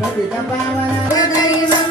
పతిత పావన దైవం